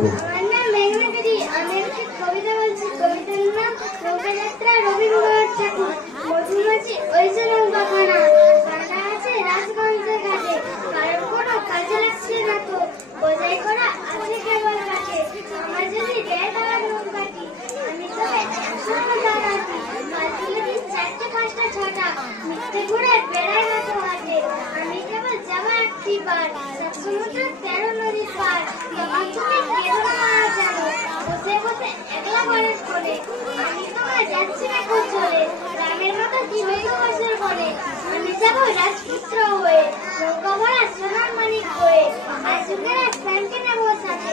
বলবো। আমার নাম মেঘনা দেবী। আমি একটি কবিতা বলছি। কবিতার নাম নৌকাযাত্রা, রবীন্দ্রনাথ ঠাকুর। মধুমাছি ওই যে নৌকাখানা, কাঁটা আছে রাজগঞ্জের ঘাটে, কারোর কোনো কাজে লাগছে না তো, বোঝাই করা আছে কেবল ঘাটে। আমার যদি দেয় তারা নৌকাটি, আমি তবে একসঙ্গে দাঁড়াতি। কাল তুলে দিন 4টে 5টা 6টা, মিথ্যে ঘুরে বেড়াই হাতে হাতে। আমি কেবল যাবো একটি বার, 713 নদীর পার। তখন তুমি কেঁদো না মারা জানো, বসে বসে একলা ঘরের কোণে। আমি তোমায় যাচ্ছি এখন চলে, রামের মতো জীবিত বছর বনে। আমি যাবো রাজপুত্র হয়ে, নৌকা ভরা সোনার মানিক হয়ে। আর যুগের এক ফ্যানকে নেবো সাথে।